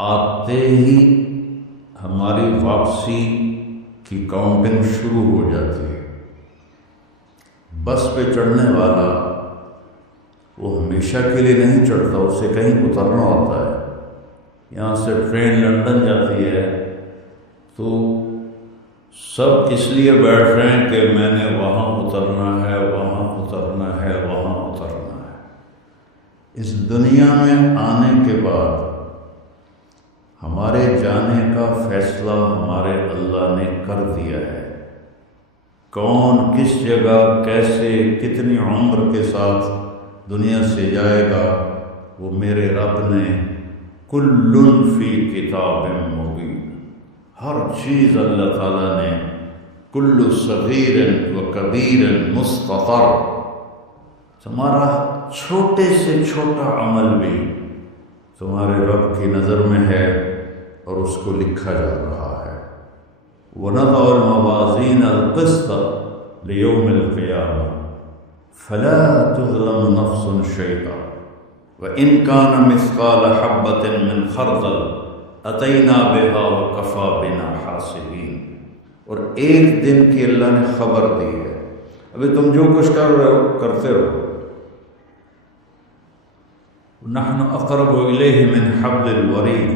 آتے ہی ہماری واپسی کی کاؤنٹنگ شروع ہو جاتی ہے۔ بس پہ چڑھنے والا وہ ہمیشہ کے لیے نہیں چڑھتا، اسے کہیں اترنا ہوتا ہے۔ یہاں سے ٹرین لندن جاتی ہے تو سب اس لیے بیٹھ رہے ہیں کہ میں نے وہاں اترنا ہے، وہاں اترنا ہے، وہاں اترنا ہے۔ اس دنیا میں آنے کے بعد ہمارے جانے کا فیصلہ ہمارے اللہ نے کر دیا ہے۔ کون کس جگہ کیسے کتنی عمر کے ساتھ دنیا سے جائے گا وہ میرے رب نے کل فی کتاب مبین، ہر چیز اللہ تعالیٰ نے کل صغیر و کبیر مستطر، تمہارا چھوٹے سے چھوٹا عمل بھی تمہارے رب کی نظر میں ہے اور اس کو لکھا جا رہا ہے۔ وَنَضَعُ الْمَوَازِينَ الْقِسْطَ لِيَوْمِ الْقِيَامَةِ فَلَا تُظْلَمُ نَفْسٌ شَيْئًا وَإِنْ كَانَ مِثْقَالَ حَبَّةٍ مِّنْ خَرْدَلٍ أَتَيْنَا بِهَا وَكَفَىٰ بِنَا حَاسِبِينَ۔ اور ایک دن کی اللہ نے خبر دی ہے، ابھی تم جو کچھ کر رہے ہو کرتے رہو۔ نحن اقرب الیہ من حبل الورید،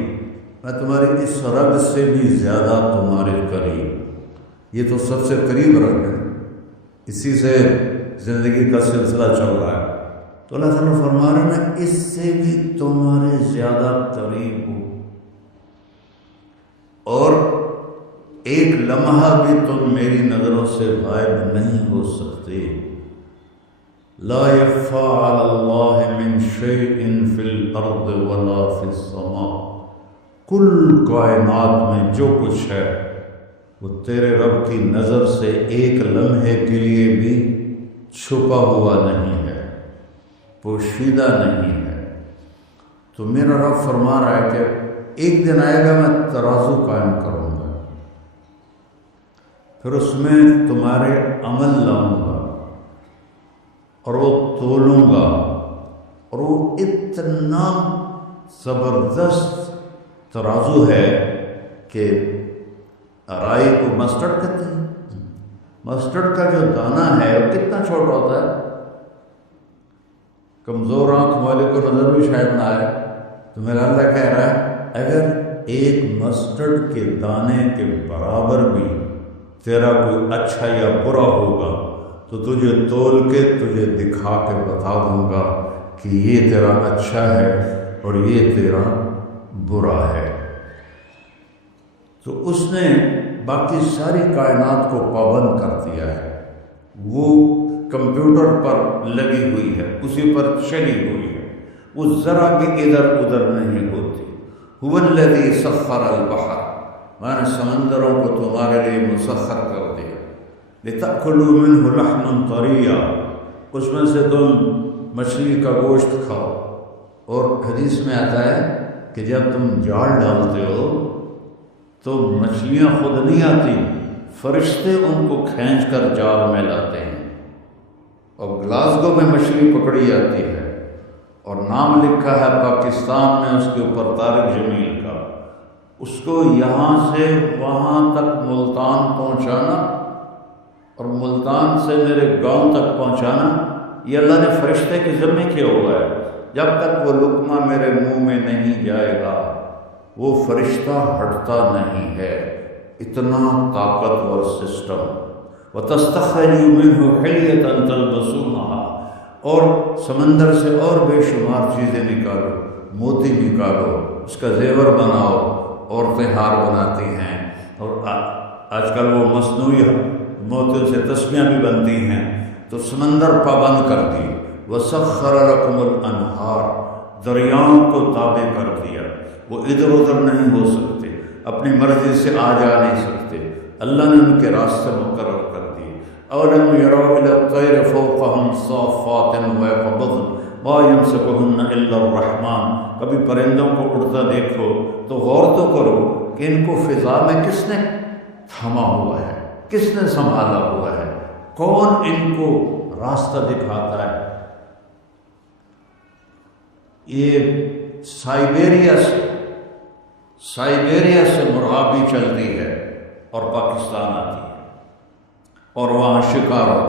میں تمہاری اس رگ سے بھی زیادہ تمہارے قریب۔ یہ تو سب سے قریب رگ ہے، اسی سے زندگی کا سلسلہ چل رہا ہے، تو اللہ تعالیٰ فرما رہے ہیں میں اس سے بھی تمہارے زیادہ قریب ہوں، اور ایک لمحہ بھی تم میری نظروں سے غائب نہیں ہو سکتے۔ لا يخفى على الله من شيء في الارض ولا في السماء، کل کائنات میں جو کچھ ہے وہ تیرے رب کی نظر سے ایک لمحے کے لیے بھی چھپا ہوا نہیں ہے، پوشیدہ نہیں ہے۔ تو میرا رب فرما رہا ہے کہ ایک دن آئے گا میں ترازو قائم کروں گا، پھر اس میں تمہارے عمل لاؤں گا اور وہ تولوں گا، اور وہ اتنا زبردست ترازو ہے کہ رائی کو مسٹرڈ کہتے ہیں، مسٹرڈ کا جو دانہ ہے وہ کتنا چھوٹا ہوتا ہے، کمزور آنکھ والے کو نظر بھی شاید نہ آئے، تو میرا اللہ کہہ رہا ہے اگر ایک مسٹرڈ کے دانے کے برابر بھی تیرا کوئی اچھا یا برا ہوگا تو تجھے تول کے تجھے دکھا کے بتا دوں گا کہ یہ تیرا اچھا ہے اور یہ تیرا برا ہے۔ تو اس نے باقی ساری کائنات کو پابند کر دیا ہے، وہ کمپیوٹر پر لگی ہوئی ہے، اسی پر چلی ہوئی ہے، وہ ذرا بھی ادھر ادھر نہیں ہوتی۔ هو الذی سخر البحر، میں نے سمندروں کو تمہارے لیے مسخر کر دیا، لتأکلوا منہ لحما طریا، اس میں سے تم مچھلی کا گوشت کھاؤ۔ اور حدیث میں آتا ہے کہ جب تم جال ڈالتے ہو تو مچھلیاں خود نہیں آتی، فرشتے ان کو کھینچ کر جال میں لاتے ہیں، اور گلاسگو میں مچھلی پکڑی جاتی ہے اور نام لکھا ہے پاکستان میں اس کے اوپر طارق جمیل کا، اس کو یہاں سے وہاں تک ملتان پہنچانا اور ملتان سے میرے گاؤں تک پہنچانا، یہ اللہ نے فرشتے کے ذمہ کیا ہوا ہے۔ جب تک وہ لقمہ میرے منہ میں نہیں جائے گا وہ فرشتہ ہٹتا نہیں ہے، اتنا طاقتور سسٹم۔ وَتَسْتَخْرِجُوا مِنْهُ حِلْيَةً تَلْبَسُونَهَا، اور سمندر سے اور بے شمار چیزیں نکالو، موتی نکالو، اس کا زیور بناؤ، عورتیں ہار بناتی ہیں، اور آج کل وہ مصنوعی موتیوں سے تسبیحاں بھی بنتی ہیں، تو سمندر پابند کر دی۔ وَسَخَّرَ لَكُمُ الْأَنْهَارَ، دریاؤں کو تابع کر دیا، وہ ادھر ادھر نہیں ہو سکتے، اپنی مرضی سے آ جا نہیں سکتے، اللہ نے ان کے راستے مقرر کر دیے۔ أَوَلَمْ يَرَوْا إِلَى الطَّيْرِ فَوْقَهُمْ صَافَّاتٍ وَيَقْبِضْنَ مَا يُمْسِكُهُنَّ إِلَّا الرَّحْمَٰنُ، کبھی پرندوں کو اڑتا دیکھو تو غور تو کرو کہ ان کو فضا میں کس نے تھما ہوا ہے، کس نے سنبھالا ہوا ہے، کون ان کو راستہ دکھاتا ہے۔ یہ سائبیریا سے سائبیریا سے مرغابی چلتی ہے اور پاکستان آتی ہے اور وہاں شکار ہوتا ہے۔